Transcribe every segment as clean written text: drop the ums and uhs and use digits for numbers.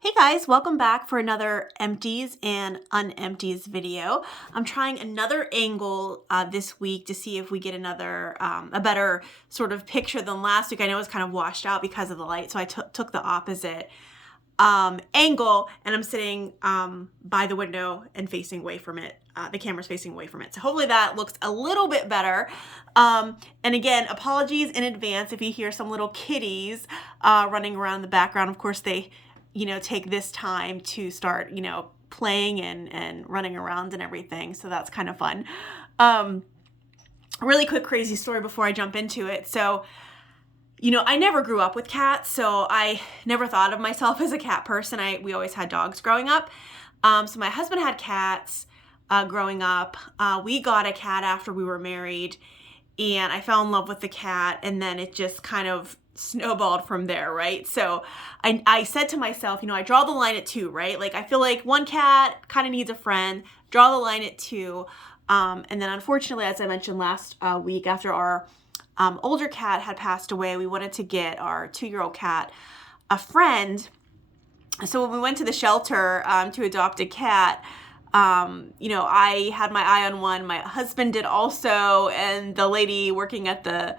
Hey guys, welcome back for another Empties and Unempties video. I'm trying another angle this week to see if we get a better sort of picture than last week. I know it was kind of washed out because of the light, so I took the opposite angle, and I'm sitting by the window and facing away from it. The camera's facing away from it. So hopefully that looks a little bit better. And again, apologies in advance if you hear some little kitties running around the background. Of course, they take this time to start, playing and running around and everything. So that's kind of fun. Really quick, crazy story before I jump into it. So, I never grew up with cats, so I never thought of myself as a cat person. We always had dogs growing up. So my husband had cats growing up. We got a cat after we were married, and I fell in love with the cat, and then it just kind of snowballed from there, right? So I said to myself, I draw the line at 2, right? Like, I feel like one cat kind of needs a friend, draw the line at 2. And then unfortunately, as I mentioned last week, after our older cat had passed away, we wanted to get our 2-year-old cat a friend. So when we went to the shelter to adopt a cat, I had my eye on one. My husband did also, and the lady working at the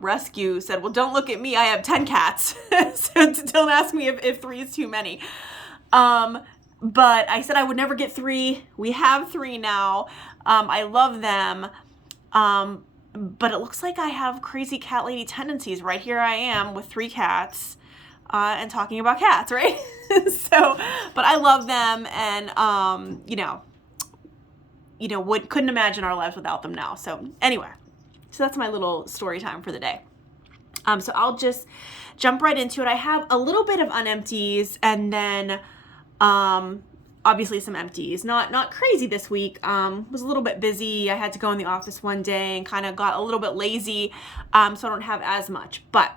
rescue said, well, don't look at me, I have 10 cats. So don't ask me if 3 is too many. But I said I would never get 3. We have 3 now. I love them. But it looks like I have crazy cat lady tendencies. Right here I am with 3 cats and talking about cats, right? But I love them, and couldn't imagine our lives without them now. So anyway. So that's my little story time for the day. So I'll just jump right into it. I have a little bit of unempties, and then obviously some empties. Not crazy this week. Was a little bit busy. I had to go in the office one day and kind of got a little bit lazy, so I don't have as much. But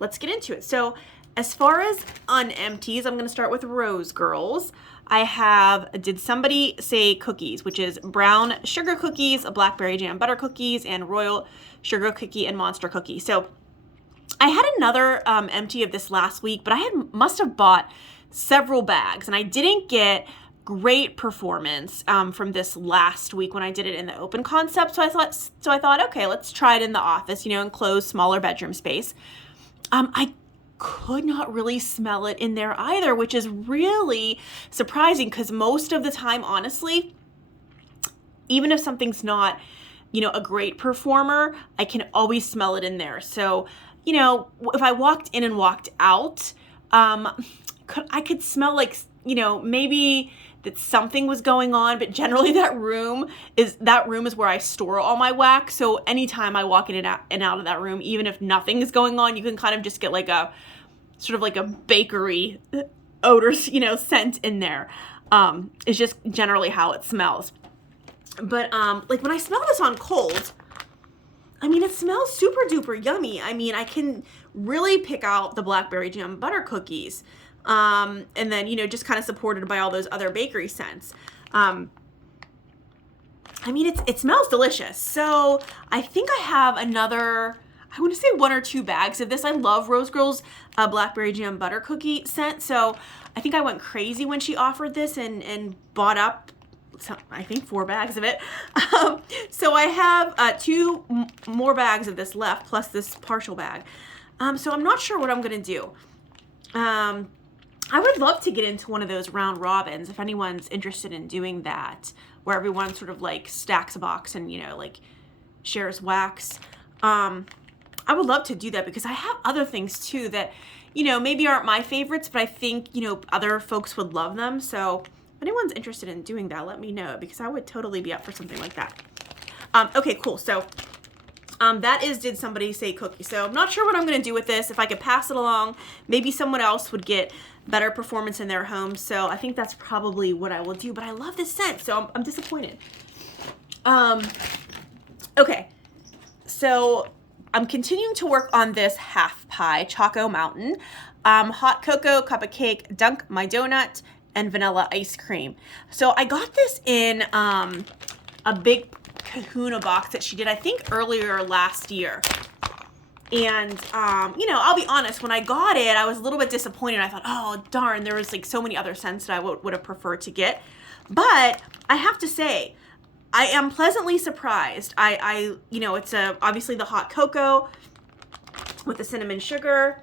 let's get into it. So as far as unempties, I'm going to start with Rose Girls. I have Did Somebody Say cookies, which is brown sugar cookies, blackberry jam butter cookies, and royal sugar cookie and monster cookie. So I had another empty of this last week, but must have bought several bags, and I didn't get great performance from this last week when I did it in the open concept. So I thought, okay, let's try it in the office, enclosed, smaller bedroom space. I could not really smell it in there either, which is really surprising, because most of the time, honestly, even if something's not, a great performer, I can always smell it in there. So, if I walked in and walked out, I could smell like, maybe that something was going on, but generally that room is where I store all my wax. So anytime I walk in and out of that room, even if nothing is going on, you can kind of just get like a sort of like a bakery odor, scent in there. It's just generally how it smells. But like when I smell this on cold, it smells super duper yummy. I can really pick out the blackberry jam butter cookies. And then, just kind of supported by all those other bakery scents. It smells delicious. So I think I have another, I want to say 1 or 2 bags of this. I love Rose Girl's blackberry jam butter cookie scent. So I think I went crazy when she offered this and bought up, I think 4 bags of it. So I have 2 more bags of this left, plus this partial bag. So I'm not sure what I'm going to do. I would love to get into one of those round robins if anyone's interested in doing that, where everyone sort of like stacks a box and, like shares wax. I would love to do that, because I have other things too that, maybe aren't my favorites, but I think, other folks would love them. So if anyone's interested in doing that, let me know, because I would totally be up for something like that. Okay, cool. So that is Did Somebody Say cookie. So I'm not sure what I'm going to do with this. If I could pass it along, maybe someone else would get better performance in their home. So I think that's probably what I will do. But I love this scent, so I'm disappointed. Okay, so I'm continuing to work on this half pie, Choco Mountain. Hot cocoa, cup of cake, dunk my donut, and vanilla ice cream. So I got this in a big kahuna box that she did, I think, earlier last year. And, you know, I'll be honest, when I got it, I was a little bit disappointed. I thought, oh, darn, there was like so many other scents that I would have preferred to get. But I have to say, I am pleasantly surprised. You know, it's obviously the hot cocoa with the cinnamon sugar.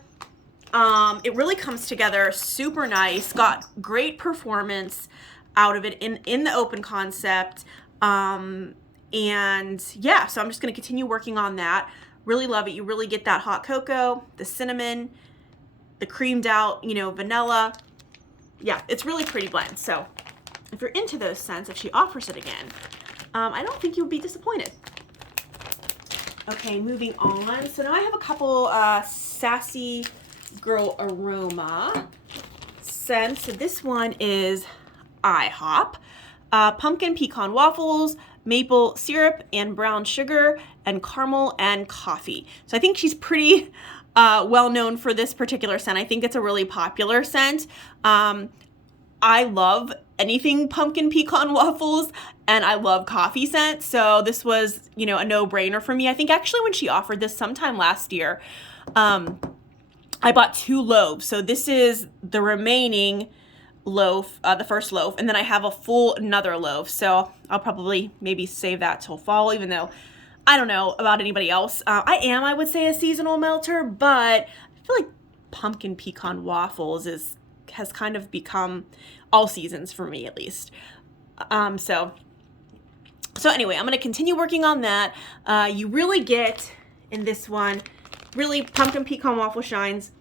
It really comes together super nice. Got great performance out of it in the open concept. And yeah, so I'm just going to continue working on that. Really love it. You really get that hot cocoa, the cinnamon, the creamed out, you know, vanilla. Yeah, it's really pretty blend. So if you're into those scents, if she offers it again, I don't think you'll be disappointed. Okay, moving on. So now I have a couple Sassy Girl Aroma scents. So this one is IHOP. Pumpkin pecan waffles, maple syrup and brown sugar, and caramel and coffee. So I think she's pretty well known for this particular scent. I think it's a really popular scent. I love anything pumpkin pecan waffles, and I love coffee scent. So this was, you know, a no-brainer for me. I think actually when she offered this sometime last year, I bought 2 loaves. So this is the remaining loaf, the first loaf, and then I have a full another loaf. So I'll probably maybe save that till fall, even though I don't know about anybody else. I would say, a seasonal melter, but I feel like pumpkin pecan waffles has kind of become all seasons for me, at least. So anyway, I'm going to continue working on that. You really get in this one, really pumpkin pecan waffle shines.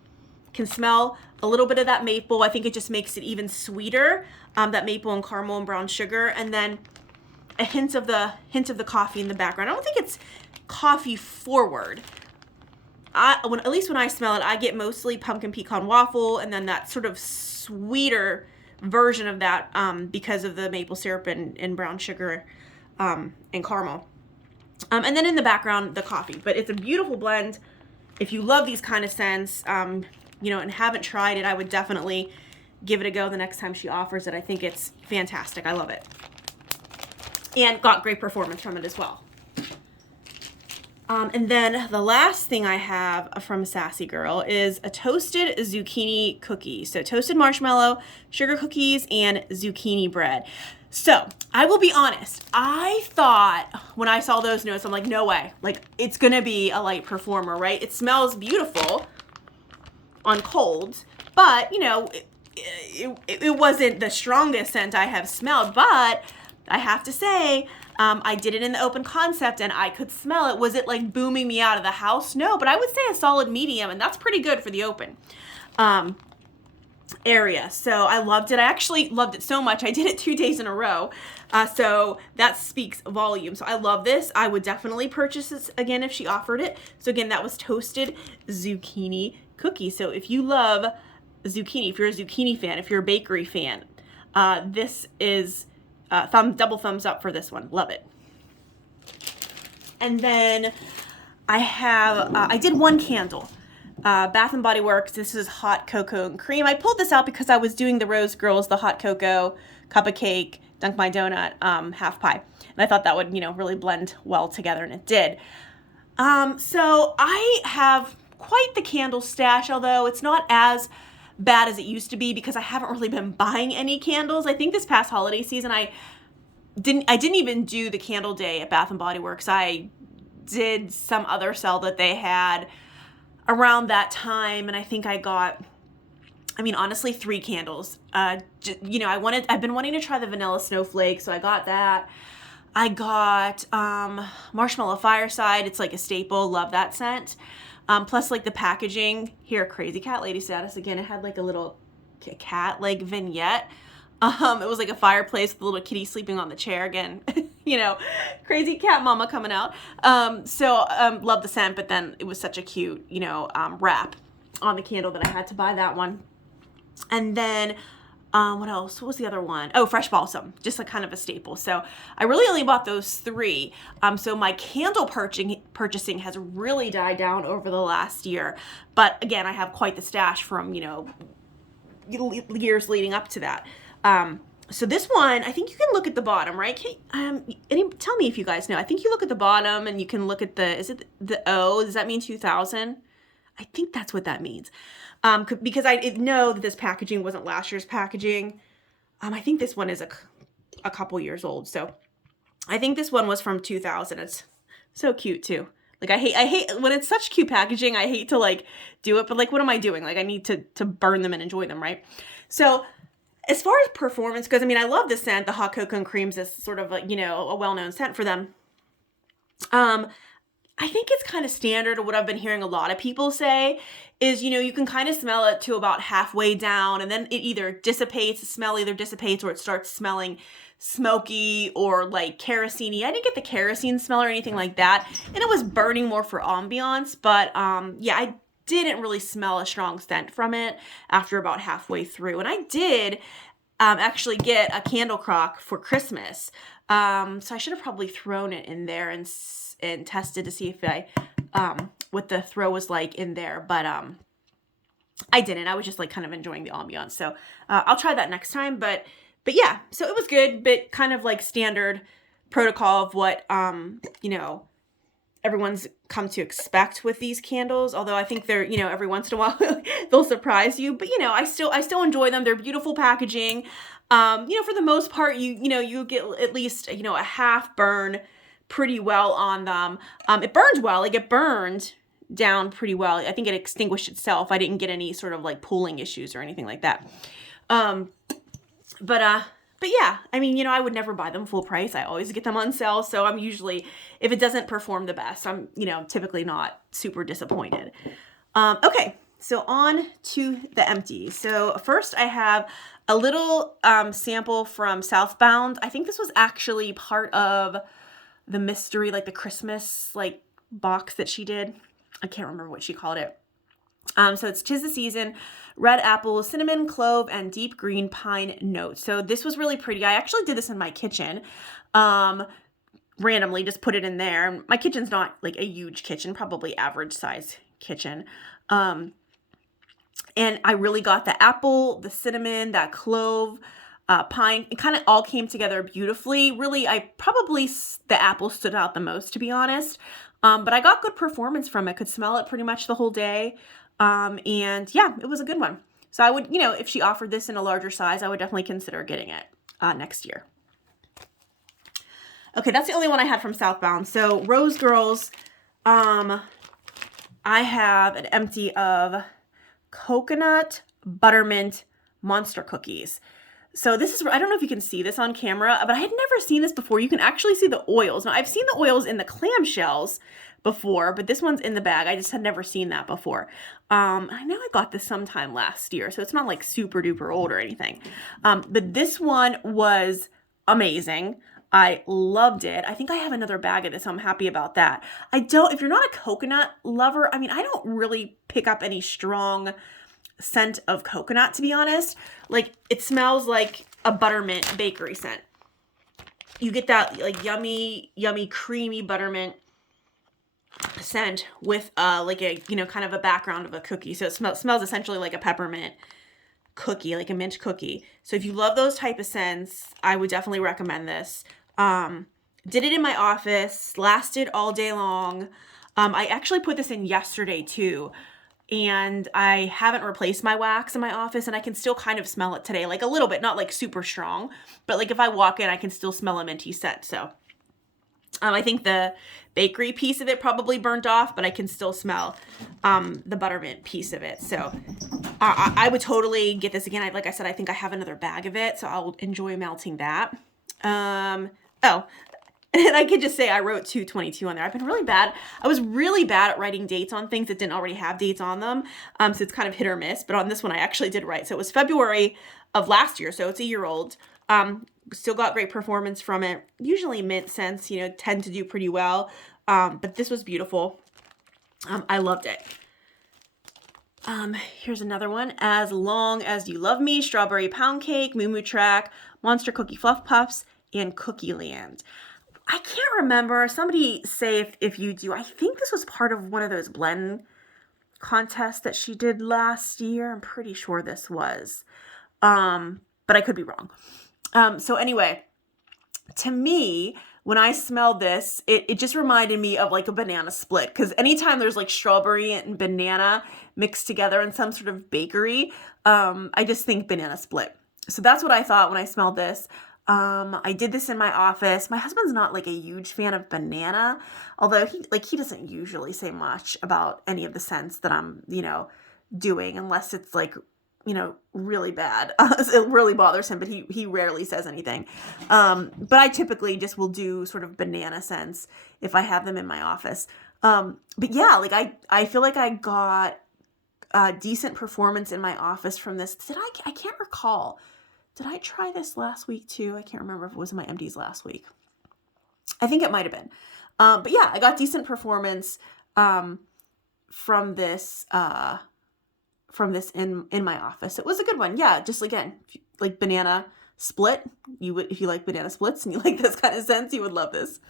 Can smell a little bit of that maple. I think it just makes it even sweeter. That maple and caramel and brown sugar, and then a hint of the coffee in the background. I don't think it's coffee forward. At least when I smell it, I get mostly pumpkin pecan waffle, and then that sort of sweeter version of that because of the maple syrup and brown sugar and caramel. And then in the background, the coffee. But it's a beautiful blend. If you love these kind of scents, you know, and haven't tried it, I would definitely give it a go the next time she offers it. I think it's fantastic. I love it. And got great performance from it as well. And then the last thing I have from Sassy Girl is a toasted zucchini cookie. So toasted marshmallow, sugar cookies, and zucchini bread. So I will be honest, I thought when I saw those notes, I'm like, no way. Like, it's going to be a light performer, right? It smells beautiful on cold, but, you know, it wasn't the strongest scent I have smelled, but I have to say, I did it in the open concept and I could smell it. Was it like booming me out of the house? No, but I would say a solid medium, and that's pretty good for the open area. So I loved it. I actually loved it so much. I did it 2 days in a row. So that speaks volume. So I love this. I would definitely purchase this again if she offered it. So again, that was toasted zucchini cookie. So if you love zucchini, if you're a zucchini fan, if you're a bakery fan, this is double thumbs up for this one. Love it. And then I have, I did one candle. Bath and Body Works. This is hot cocoa and cream. I pulled this out because I was doing the Rose Girls, the hot cocoa, cup of cake, dunk my donut, half pie. And I thought that would, you know, really blend well together, and it did. So I have quite the candle stash, although it's not as bad as it used to be because I haven't really been buying any candles. I think this past holiday season I didn't even do the candle day at Bath and Body Works. I did some other sale that they had around that time, and I think I got, I mean, honestly, 3 candles. You know, I've been wanting to try the vanilla snowflake, so I got that. I got Marshmallow Fireside. It's like a staple. Love that scent. Plus, like, the packaging here, Crazy Cat Lady status again. It had like a little cat like vignette. It was like a fireplace with a little kitty sleeping on the chair again. You know, crazy cat mama coming out. Love the scent, but then it was such a cute, you know, wrap on the candle that I had to buy that one. And then what else? What was the other one? Oh, Fresh Balsam, just a kind of a staple. So I really only bought those 3. So my candle purchasing has really died down over the last year. But again, I have quite the stash from, you know, years leading up to that. So this one, I think you can look at the bottom, right? Tell me if you guys know. I think you look at the bottom and you can look at is it the O? Does that mean 2000? I think that's what that means. Because I know that this packaging wasn't last year's packaging. I think this one is a couple years old. So I think this one was from 2000. It's so cute too. Like I hate when it's such cute packaging. I hate to like do it, but like, what am I doing? Like I need to burn them and enjoy them, right? So as far as performance goes, I mean, I love the scent. The hot cocoa and creams is sort of like, a well-known scent for them. I think it's kind of standard. What I've been hearing a lot of people say is, you can kind of smell it to about halfway down, and then it either dissipates, the smell either dissipates, or it starts smelling smoky or like kerosene-y. I didn't get the kerosene smell or anything like that, and it was burning more for ambiance, but yeah, I didn't really smell a strong scent from it after about halfway through. And I did actually get a candle crock for Christmas. So I should have probably thrown it in there and tested to see if what the throw was like in there. But I didn't. I was just like kind of enjoying the ambiance. So I'll try that next time. But yeah, so it was good, but kind of like standard protocol of what, everyone's come to expect with these candles. Although I think they're, every once in a while they'll surprise you, but I still enjoy them. They're beautiful packaging. For the most part, you get at least, a half burn pretty well on them. It burned well, like it burned down pretty well. I think it extinguished itself. I didn't get any sort of like pooling issues or anything like that. But yeah, I mean, I would never buy them full price. I always get them on sale. So I'm usually, if it doesn't perform the best, I'm, typically not super disappointed. Okay, so on to the empties. So first I have a little sample from Southbound. I think this was actually part of the mystery, like the Christmas like box that she did. I can't remember what she called it. So it's 'Tis the Season, red apple, cinnamon, clove, and deep green pine notes. So this was really pretty. I actually did this in my kitchen. Randomly just put it in there. My kitchen's not like a huge kitchen, probably average size kitchen. And I really got the apple, the cinnamon, that clove, pine. It kind of all came together beautifully. Really, the apple stood out the most, to be honest. But I got good performance from it. Could smell it pretty much the whole day. And yeah, it was a good one. So I would, if she offered this in a larger size, I would definitely consider getting it next year. Okay, that's the only one I had from Southbound. So Rose Girls, I have an empty of coconut buttermint monster cookies. So this is, I don't know if you can see this on camera, but I had never seen this before. You can actually see the oils. Now I've seen the oils in the clamshells before, but this one's in the bag. I just had never seen that before. I know I got this sometime last year, so it's not like super duper old or anything. But this one was amazing. I loved it. I think I have another bag of this, so I'm happy about that. If you're not a coconut lover, I mean, I don't really pick up any strong scent of coconut, to be honest. Like, it smells like a buttermint bakery scent. You get that like yummy, creamy buttermint scent with like a, kind of a background of a cookie. So it smells essentially like a peppermint cookie, like a mint cookie. So if you love those type of scents, I would definitely recommend this. Did it in my office, lasted all day long. I actually put this in yesterday too, and I haven't replaced my wax in my office, and I can still kind of smell it today, like a little bit, not like super strong, but like if I walk in, I can still smell a minty scent. So I think the bakery piece of it probably burnt off, but I can still smell the buttermint piece of it. So I would totally get this again. Like I said, I think I have another bag of it, so I'll enjoy melting that. And I could just say I wrote 2/22 on there. I've been really bad. I was really bad at writing dates on things that didn't already have dates on them. So it's kind of hit or miss. But on this one, I actually did write. So it was February of last year. So it's a year old. Still got great performance from it. Usually mint scents, tend to do pretty well. But this was beautiful. I loved it. Here's another one. As Long as You Love Me, Strawberry Pound Cake, Moo Moo Track, Monster Cookie Fluff Puffs, and Cookie Land. I can't remember. Somebody say if you do. I think this was part of one of those blend contests that she did last year. I'm pretty sure this was. But I could be wrong. So anyway, to me, when I smelled this, it just reminded me of like a banana split. Because anytime there's like strawberry and banana mixed together in some sort of bakery, I just think banana split. So that's what I thought when I smelled this. I did this in my office. My husband's not like a huge fan of banana, although he doesn't usually say much about any of the scents that I'm, doing, unless it's like, really bad. It really bothers him, but he rarely says anything. But I typically just will do sort of banana scents if I have them in my office. But yeah, like I feel like I got decent performance in my office from this. I can't recall. Did I try this last week too? I can't remember if it was in my empties last week. I think it might have been. But yeah, I got decent performance from this in my office. It was a good one. Yeah, just again, like banana split. If you like banana splits and you like this kind of scents, you would love this.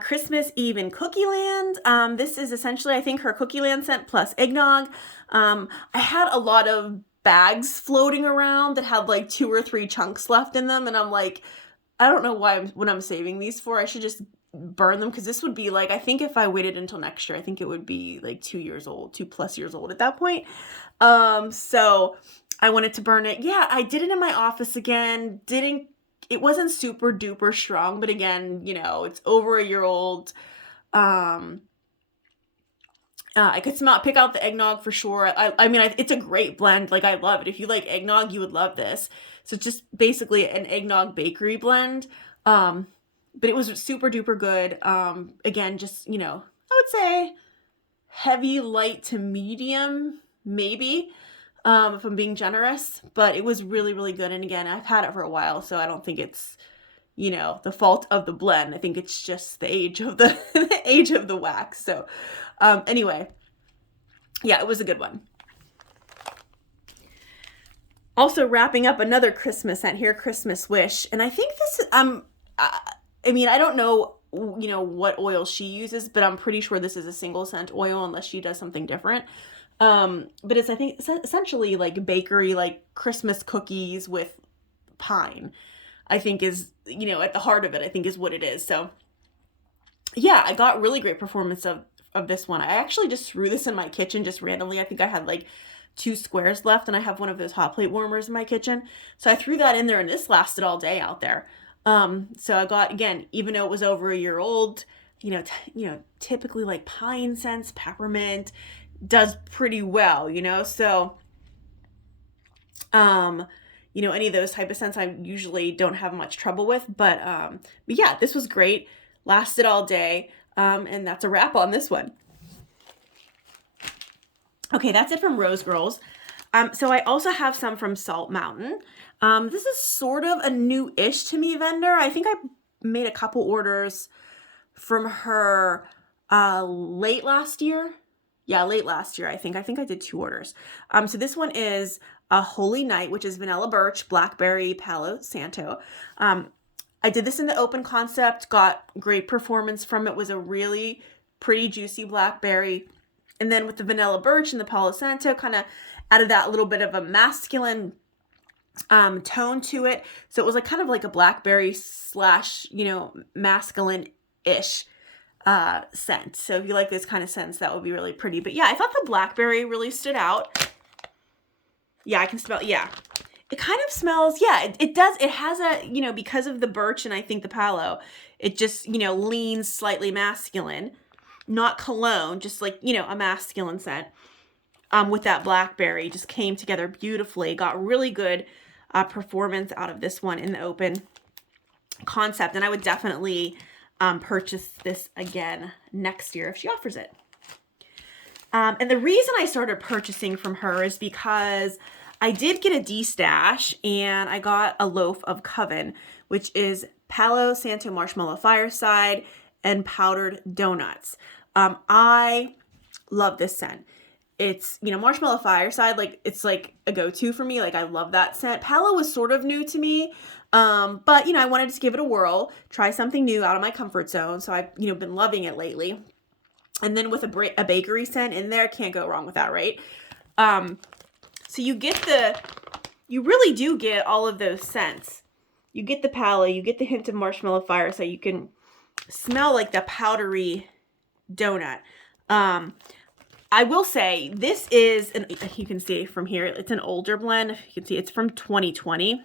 Christmas Eve in Cookie Land. This is essentially, I think, her Cookie Land scent plus eggnog. I had a lot of bags floating around that had like 2 or 3 chunks left in them, and I'm like, I don't know what I'm saving these for. I should just burn them, because this would be like, I think if I waited until next year, I think it would be like 2+ years old at that point. So I wanted to burn it. Yeah, I did it in my office again. It wasn't super duper strong, but again, it's over a year old. I could pick out the eggnog for sure. I mean, it's a great blend. Like, I love it. If you like eggnog, you would love this. So it's just basically an eggnog bakery blend. But it was super duper good. Again, just, I would say heavy, light to medium, maybe, if I'm being generous, but it was really, really good. And again, I've had it for a while, so I don't think it's, the fault of the blend. I think it's just the age of the age of the wax. So, anyway, yeah, it was a good one. Also wrapping up another Christmas scent here, Christmas Wish. And I think this, I mean, I don't know, what oil she uses, but I'm pretty sure this is a single scent oil unless she does something different. But it's, I think, essentially like bakery, like Christmas cookies with pine, I think is, at the heart of it, I think is what it is. So yeah, I got really great performance of this one. I actually just threw this in my kitchen just randomly. I think I had like 2 squares left, and I have one of those hot plate warmers in my kitchen. So I threw that in there, and this lasted all day out there. So I got, again, even though it was over a year old, typically like pine scents, peppermint does pretty well, so, any of those type of scents I usually don't have much trouble with, but yeah, this was great, lasted all day, and that's a wrap on this one. Okay, that's it from Rose Girls. So I also have some from Salt Mountain. This is sort of a new-ish to me vendor. I think I made a couple orders from her late last year. Yeah, late last year, I think. I think I did 2 orders. So this one is a Holy Night, which is vanilla birch, blackberry, palo santo. I did this in the open concept, got great performance from it. Was a really pretty juicy blackberry. And then with the vanilla birch and the palo santo, kind of added that little bit of a masculine tone to it. So it was like kind of like a blackberry / masculine-ish scent. So if you like this kind of scents, that would be really pretty. But yeah, I thought the blackberry really stood out. Yeah, I can smell, yeah. It kind of smells, yeah, it does. It has a, because of the birch and I think the palo, it just, leans slightly masculine. Not cologne, just like, a masculine scent. With that blackberry, just came together beautifully. Got really good performance out of this one in the open concept. And I would definitely purchase this again next year if she offers it. And the reason I started purchasing from her is because I did get a D-stash and I got a loaf of Coven, which is Palo Santo Marshmallow Fireside and powdered donuts. I love this scent. It's, Marshmallow Fireside, like, it's like a go-to for me. Like, I love that scent. Palo was sort of new to me. But, I wanted to give it a whirl, try something new out of my comfort zone. So I've, been loving it lately. And then with a bakery scent in there, can't go wrong with that, right? So you get you really do get all of those scents. You get the palo, you get the hint of marshmallow fire, so you can smell like the powdery donut. I will say this is, you can see from here, it's an older blend. If you can see, it's from 2020.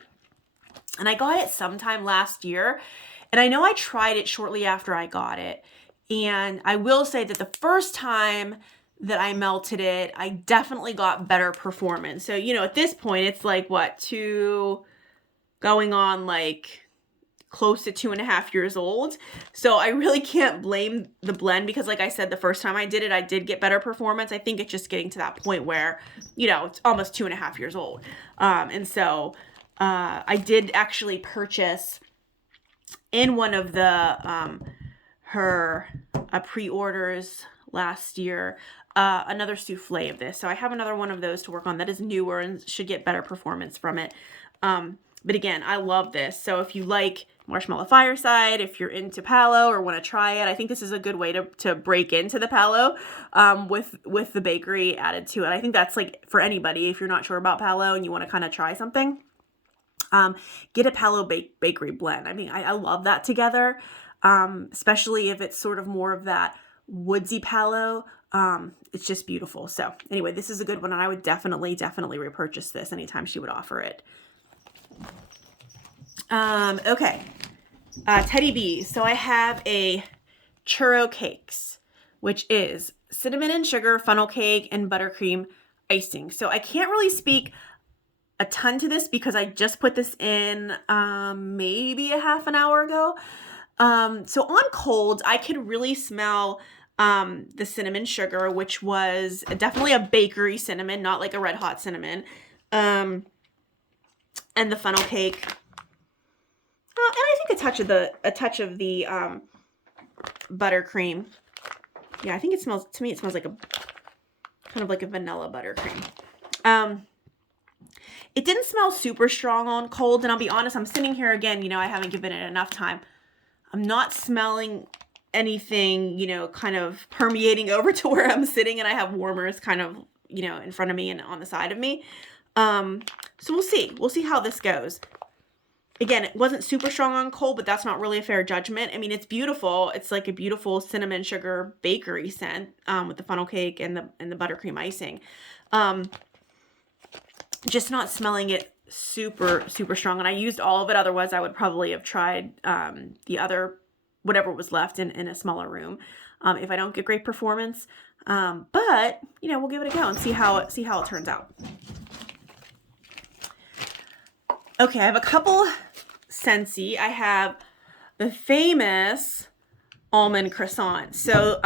And I got it sometime last year. And I know I tried it shortly after I got it. And I will say that the first time that I melted it, I definitely got better performance. So, you know, at this point, it's like, what, going on like close to 2.5 years old. So I really can't blame the blend because, like I said, the first time I did it, I did get better performance. I think it's just getting to that point where, you know, it's almost 2.5 years old. And so I did actually purchase in one of the her pre-orders last year another souffle of this. So I have another one of those to work on that is newer and should get better performance from it. But again, I love this. So if you like Marshmallow Fireside, if you're into Palo or want to try it, I think this is a good way to break into the Palo with the bakery added to it. I think that's like for anybody, if you're not sure about Palo and you want to kind of try something, get a Palo bakery blend. I mean, I love that together, especially if it's sort of more of that woodsy Palo. It's just beautiful. So anyway, this is a good one, and I would definitely repurchase this anytime she would offer it. Okay. Teddy B's. So I have a churro cakes, which is cinnamon and sugar funnel cake and buttercream icing. So I can't really speak a ton to this because I just put this in maybe a half an hour ago. So on cold, I could really smell the cinnamon sugar, which was definitely a bakery cinnamon, not like a red hot cinnamon. And the funnel cake. And I think a touch of the buttercream. Yeah, I think it smells like a kind of like a vanilla buttercream. It didn't smell super strong on cold, and I'll be honest, I'm sitting here again, you know, I haven't given it enough time. I'm not smelling anything, you know, kind of permeating over to where I'm sitting, and I have warmers kind of, you know, in front of me and on the side of me. So we'll see. We'll see how this goes. Again, it wasn't super strong on cold, but that's not really a fair judgment. I mean, it's beautiful. It's like a beautiful cinnamon sugar bakery scent with the funnel cake and the buttercream icing. Just not smelling it super strong. And I used all of it. Otherwise, I would probably have tried the other, whatever was left in a smaller room if I don't get great performance. But, you know, we'll give it a go and see how it turns out. Okay, I have a couple Scentsy. I have the famous almond croissant. So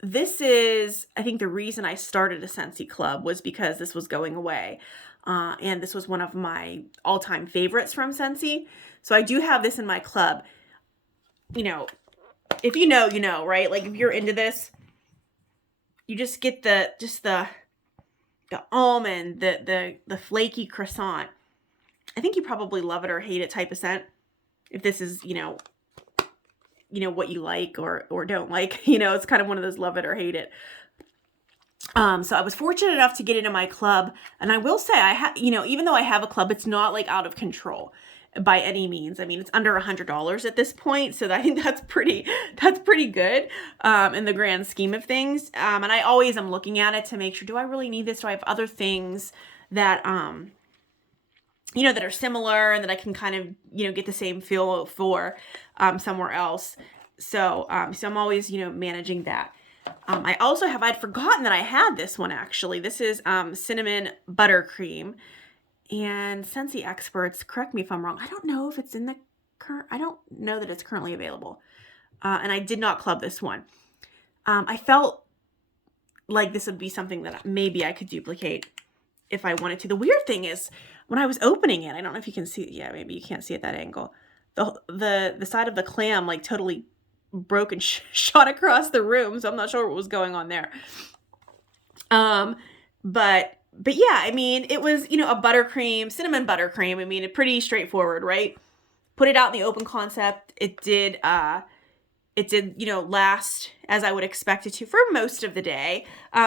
this is, I think the reason I started a Scentsy club was because this was going away. And this was one of my all-time favorites from Scentsy. So I do have this in my club. You know, if you know, you know, right? Like if you're into this, you just get the almond, the flaky croissant. I think you probably love it or hate it type of scent. If this is, you know what you like or don't like, you know, it's kind of one of those love it or hate it. So I was fortunate enough to get into my club, and I will say even though I have a club, it's not like out of control by any means. I mean, it's under $100 at this point, so I think that's pretty good in the grand scheme of things. And I always am looking at it to make sure, do I really need this? Do I have other things that that are similar and that I can kind of, get the same feel for somewhere else. So I'm always, managing that. I'd forgotten that I had this one actually. This is cinnamon buttercream, and Scentsy experts, correct me if I'm wrong, I don't know if it's in the I don't know that it's currently available. And I did not club this one. I felt like this would be something that maybe I could duplicate if I wanted to. The weird thing is, when I was opening it, I don't know if you can see, yeah, maybe you can't see at that angle. The side of the clam like totally broke and shot across the room, so I'm not sure what was going on there. But yeah, I mean, it was, a cinnamon buttercream. I mean, it's pretty straightforward, right? Put it out in the open concept. It did it did, last as I would expect it to for most of the day.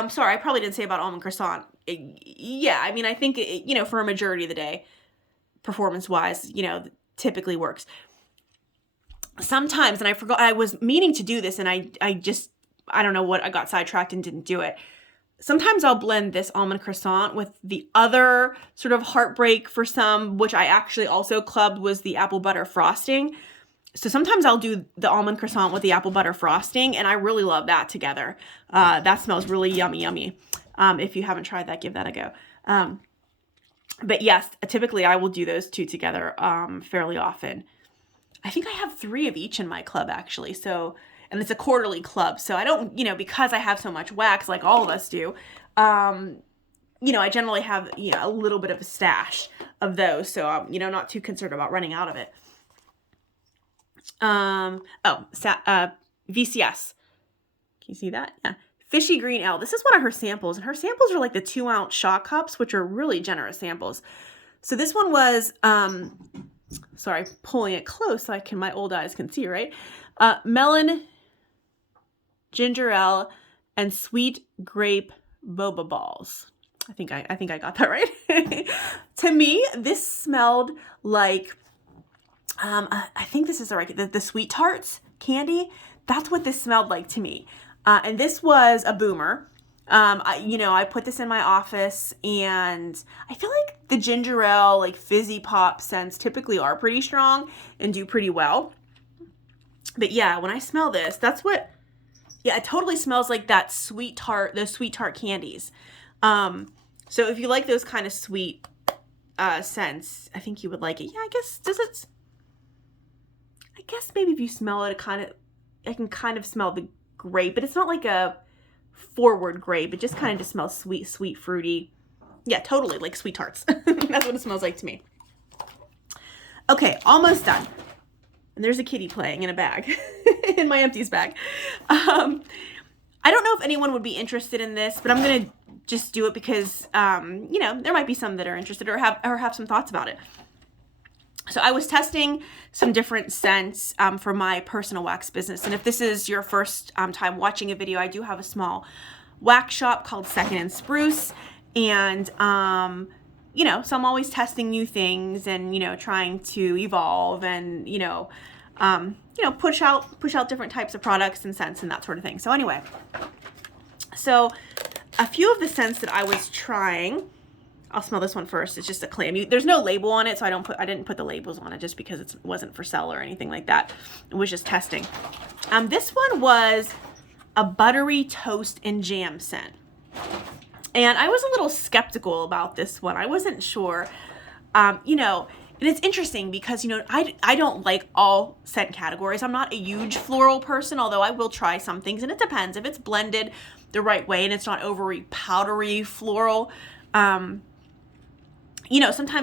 Sorry, I probably didn't say about almond croissant. Yeah, I mean, I think, for a majority of the day, performance-wise, typically works. Sometimes, and I forgot, I was meaning to do this, and I don't know what, I got sidetracked and didn't do it. Sometimes I'll blend this almond croissant with the other sort of heartbreak for some, which I actually also clubbed, was the apple butter frosting. So sometimes I'll do the almond croissant with the apple butter frosting, and I really love that together. That smells really yummy, yummy. If you haven't tried that, give that a go. But yes, typically I will do those two together fairly often. I think I have 3 of each in my club, actually. So, and it's a quarterly club. So I don't, because I have so much wax, like all of us do, I generally have, a little bit of a stash of those. So I'm, not too concerned about running out of it. VCS. Can you see that? Yeah. Fishy Green Ale. This is one of her samples, and her samples are like the 2-ounce shot cups, which are really generous samples. So this one was, sorry, pulling it close so my old eyes can see, right? Melon, ginger ale, and sweet grape boba balls. I think I got that right. To me, this smelled like, I think this is the sweet tarts candy. That's what this smelled like to me. And this was a boomer. I put this in my office, and I feel like the ginger ale, like fizzy pop scents typically are pretty strong and do pretty well. But yeah, when I smell this, it totally smells like that those sweet tart candies. So if you like those kind of sweet scents, I think you would like it. Yeah, I guess maybe if you smell it, I can kind of smell the grape, but it's not like a forward grape. It just kind of smells sweet, fruity. Yeah, totally like sweet tarts. That's what it smells like to me. Okay, almost done. And there's a kitty playing in a bag, in my Empties bag. I don't know if anyone would be interested in this, but I'm going to just do it because, there might be some that are interested or have some thoughts about it. So I was testing some different scents for my personal wax business. And if this is your first time watching a video, I do have a small wax shop called Second and Spruce. And, so I'm always testing new things and, trying to evolve and, push out different types of products and scents and that sort of thing. So anyway, a few of the scents that I was trying, I'll smell this one first. It's just a clam. There's no label on it, so I didn't put the labels on it just because it wasn't for sale or anything like that. It was just testing. This one was a buttery toast and jam scent. And I was a little skeptical about this one. I wasn't sure. And it's interesting because, I don't like all scent categories. I'm not a huge floral person, although I will try some things. And it depends. If it's blended the right way and it's not overly powdery floral, sometimes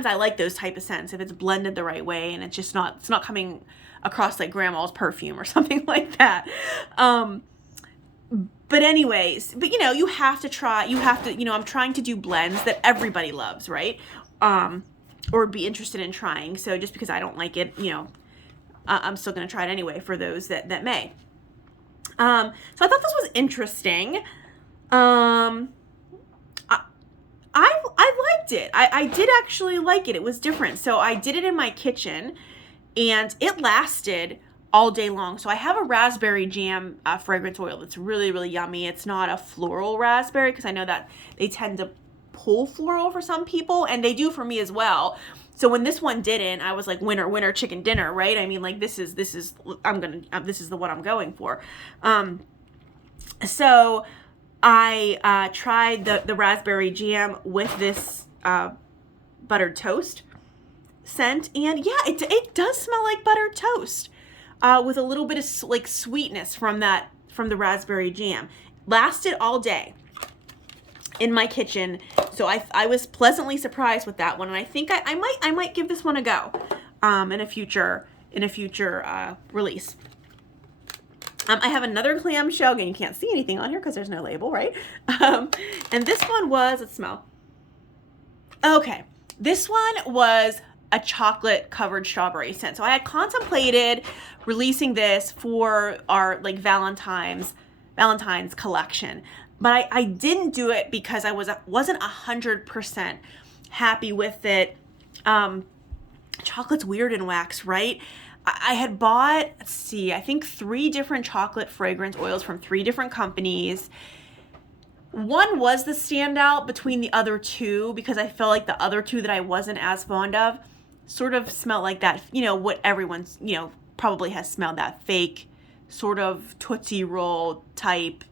I like those type of scents if it's blended the right way and it's not coming across like grandma's perfume or something like that. But anyways, you have to, I'm trying to do blends that everybody loves, right? Or be interested in trying. So just because I don't like it, I'm still going to try it anyway for those that may. So I thought this was interesting. I liked it. I did actually like it. It was different. So I did it in my kitchen and it lasted all day long. So I have a raspberry jam fragrance oil that's really, really yummy. It's not a floral raspberry because I know that they tend to pull floral for some people and they do for me as well. So when this one didn't, I was like, winner, chicken dinner, right? I mean, like this is the one I'm going for. So I tried the raspberry jam with this buttered toast scent, and yeah, it does smell like buttered toast with a little bit of like sweetness from the raspberry jam. Lasted all day in my kitchen, so I was pleasantly surprised with that one, and I think I might give this one a go in a future release. I have another clamshell. Again, you can't see anything on here because there's no label, right? And this one was, let's smell. Okay, this one was a chocolate covered strawberry scent. So I had contemplated releasing this for our like Valentine's collection, but I didn't do it because I wasn't 100% happy with it. Chocolate's weird in wax, right? I had bought, let's see, I think 3 different chocolate fragrance oils from 3 different companies. One was the standout between the other 2 because I felt like the other 2 that I wasn't as fond of sort of smelled like that, you know, what everyone's, you know, probably has smelled, that fake sort of Tootsie Roll type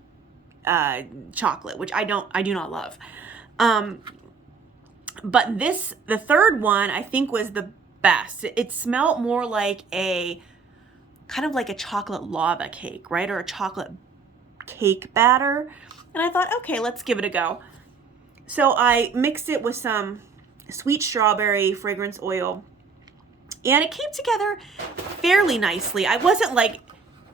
chocolate, which I do not love. But the third one I think was the best. It smelled more like kind of like a chocolate lava cake, right? Or a chocolate cake batter. And I thought, okay, let's give it a go. So I mixed it with some sweet strawberry fragrance oil, and it came together fairly nicely. I wasn't like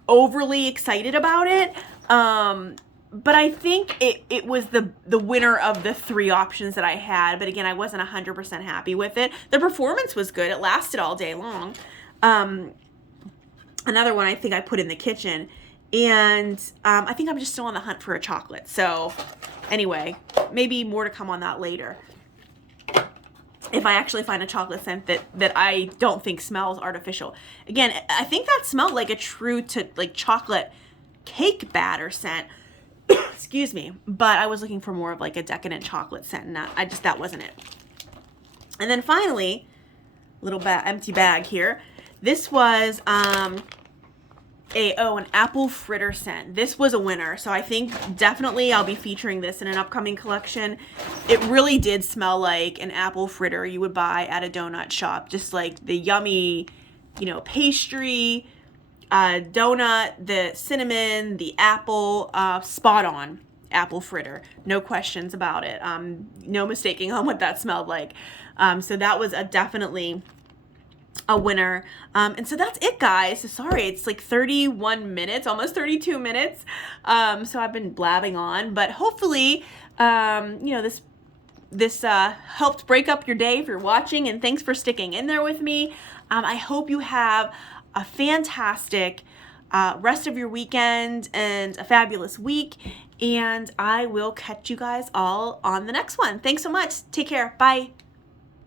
overly excited about it, but I think it was the winner of the 3 options that I had. But again, I wasn't 100% happy with it. The performance was good. It lasted all day long. Another one I think I put in the kitchen. And I think I'm just still on the hunt for a chocolate. So anyway, maybe more to come on that later. If I actually find a chocolate scent that I don't think smells artificial. Again, I think that smelled like a true to like chocolate cake batter scent. Excuse me. But I was looking for more of like a decadent chocolate scent, and that wasn't it. And then finally, little empty bag here. This was an apple fritter scent. This was a winner. So I think definitely I'll be featuring this in an upcoming collection. It really did smell like an apple fritter you would buy at a donut shop. Just like the yummy, you know, pastry, donut, the cinnamon, the apple, spot on apple fritter. No questions about it. No mistaking on what that smelled like. So that was definitely a winner. And so that's it, guys. So sorry, it's like 31 minutes, almost 32 minutes. So I've been blabbing on, but hopefully, you know, this helped break up your day if you're watching, and thanks for sticking in there with me. I hope you have a fantastic rest of your weekend and a fabulous week, and I will catch you guys all on the next one. Thanks so much. Take care. Bye.